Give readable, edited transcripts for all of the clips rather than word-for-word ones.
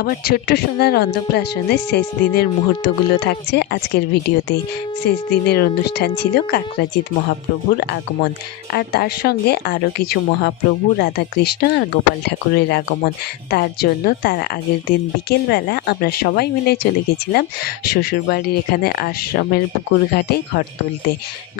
আমার ছোট্ট সোনার অন্নপ্রাশনের শেষ দিনের মুহূর্তগুলো থাকছে আজকের ভিডিওতে। শেষ দিনের অনুষ্ঠান ছিল কাকরাজিৎ মহাপ্রভুর আগমন, আর তার সঙ্গে আরও কিছু মহাপ্রভু, রাধাকৃষ্ণ আর গোপাল ঠাকুরের আগমন। তার জন্য তার আগের দিন বিকেলবেলা আমরা সবাই মিলে চলে গেছিলাম শ্বশুরবাড়ির এখানে আশ্রমের পুকুর ঘাটে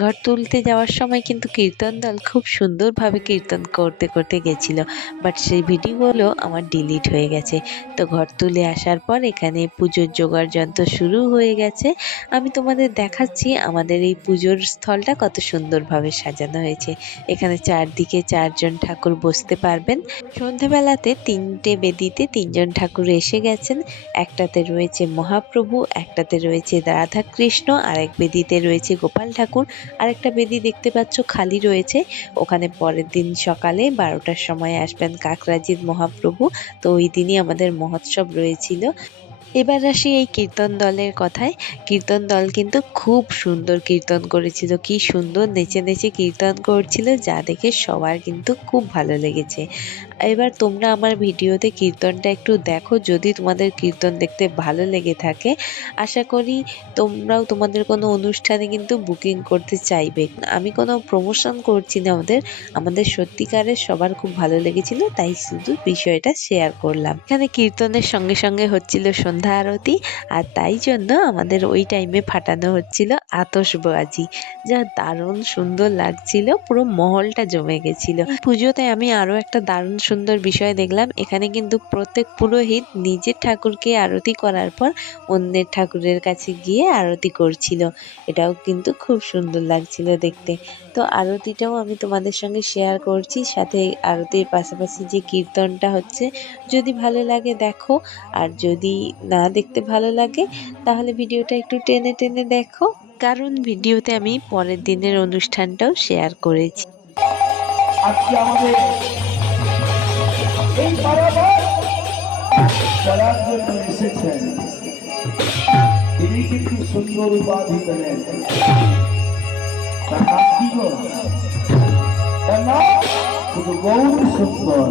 ঘর তুলতে যাওয়ার সময় কিন্তু কীর্তন দল খুব সুন্দরভাবে কীর্তন করতে করতে গেছিল, বাট সেই ভিডিওগুলো আমার ডিলিট হয়ে গেছে। তো ঘর তুলে আসার পর এখানে পুজোর জোগাড় যন্ত্র শুরু হয়ে গেছে। আমি তোমাদের দেখাচ্ছি আমাদের এই পুজোর স্থলটা কত সুন্দরভাবে সাজানো হয়েছে। এখানে চারদিকে চারজন ঠাকুর বসতে পারবেন। সন্ধেবেলাতে তিনটে বেদিতে তিনজন ঠাকুর এসে গেছেন। একটাতে রয়েছে মহাপ্রভু, একটাতে রয়েছে রাধাকৃষ্ণ, আর এক বেদিতে রয়েছে গোপাল ঠাকুর। আর একটা বেদি দেখতে পাচ্ছ খালি রয়েছে, ওখানে পরের দিন সকালে 12টার সময় আসবেন কাকরাজিৎ মহাপ্রভু। তো ওই দিনই আমাদের মহোৎসব রয়েছিল। এবার আসি এই কীর্তন দলের কথায়। কীর্তন দল কিন্তু খুব সুন্দর কীর্তন করেছিল, কি সুন্দর নেচে নেচে কীর্তন করছিল, যা দেখে সবার কিন্তু খুব ভালো লেগেছে। এবার তোমরা আমার ভিডিওতে কীর্তনটা একটু দেখো, যদি তোমাদের কীর্তন দেখতে ভালো লেগে থাকে। আশা করি তোমরাও তোমাদের কোনো অনুষ্ঠানে কিন্তু বুকিং করতে চাইবে। আমি কোনো প্রমোশন করছি না, আমাদের সত্যিকারের সবার খুব ভালো লেগেছিল, তাই শুধু বিষয়টা শেয়ার করলাম। এখানে কীর্তনের সঙ্গে সঙ্গে হচ্ছিল সন্ধ্যা আরতি, আর তাই জন্য আমাদের ওই টাইমে ফাটানো হচ্ছিল আতশবাজি, যা দারুণ সুন্দর লাগছিল, পুরো মহলটা জমে গেছিল। পুজোতে আমি আরো একটা দারুণ সুন্দর বিষয় দেখলাম। এখানে কিন্তু প্রত্যেক পুরোহিত নিজের ঠাকুরকে আরতি করার পর অন্যের ঠাকুরের কাছে গিয়ে আরতি করছিল। এটাও কিন্তু খুব সুন্দর লাগছিল দেখতে। তো আরতিটাও আমি তোমাদের সঙ্গে শেয়ার করছি, সাথে আরতির পাশাপাশি যে কীর্তনটা হচ্ছে। যদি ভালো লাগে দেখো, আর যদি না দেখতে ভালো লাগে তাহলে ভিডিওটা একটু টেনে টেনে দেখো, কারণ ভিডিওতে আমি পরের দিনের অনুষ্ঠানটাও শেয়ার করেছি। আজকে আমাদের এই চলার জন্য এসেছেন, তিনি কিন্তু সুন্দর উপাধি পেলেন। তার নাম কি গো? তার নাম শুধু গৌর সুন্দর।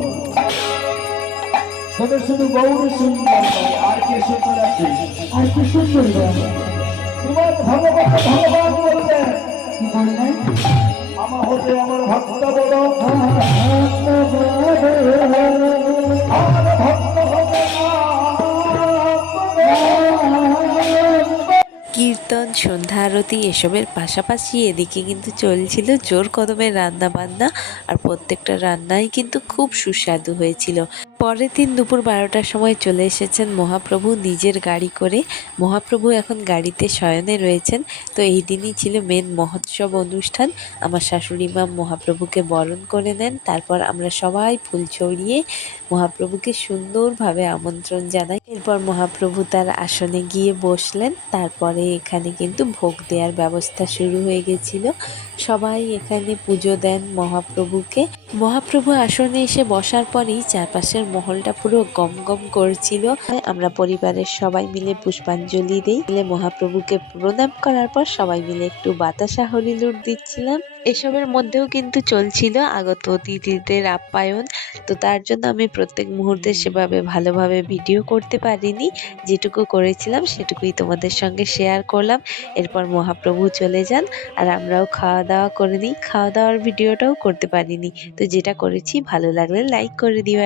তবে শুধু গৌর সুন্দর নয়, আর কে সুন্দর আছে? আর কি সুন্দর? তোমার ভগবান ভগবান বললেন, কি বললেন? আমার হতে আমার ভক্ত বড়, আমার ভক্ত হবে কীর্তন, সন্ধ্যা আরতি এসবের পাশাপাশি এদিকে কিন্তু চলছিল জোর কদমের রান্না বান্না, আর প্রত্যেকটা রান্নাই কিন্তু খুব সুস্বাদু হয়েছিল। পরের দিন দুপুর 12টার সময় চলে এসেছেন মহাপ্রভু নিজের গাড়ি করে। মহাপ্রভু এখন গাড়িতে শয়নে রয়েছেন। তো এই দিনই ছিল মেন মহোৎসব অনুষ্ঠান। আমার শাশুড়ি মা মহাপ্রভুকে বরণ করে নেন, তারপর আমরা সবাই ফুল ছড়িয়ে মহাপ্রভুকে সুন্দরভাবে আমন্ত্রণ জানাই। এরপর মহাপ্রভু তার আসনে গিয়ে বসলেন। তারপরে এখানে কিন্তু ভোগ দেওয়ার ব্যবস্থা শুরু হয়ে গেছিল। সবাই এখানে পুজো দেন মহাপ্রভুকে। মহাপ্রভু আসনে এসে বসার পরেই চারপাশের মহলটা পুরো গম গম করছিল। আমরা পরিবারের সবাই মিলে পুষ্পাঞ্জলি দিই, মহাপ্রভুকে প্রণাম করার পর সবাই মিলে একটু বাতাসা হরিলুট দিচ্ছিলাম। এসবের মধ্যেও কিন্তু চলছিল আগত অতিথিদের আপ্যায়ন। তো তার জন্য আমি প্রত্যেক মুহূর্তে সেভাবে ভালোভাবে ভিডিও করতে পারিনি, যেটুকু করেছিলাম সেটুকুই তোমাদের সঙ্গে শেয়ার করলাম। এরপর মহাপ্রভু চলে যান, আর আমরাও খাওয়া দাওয়া করে নিই। খাওয়া দাওয়ার ভিডিওটাও করতে পারিনি, তো যেটা করেছি ভালো লাগলে লাইক করে দিও।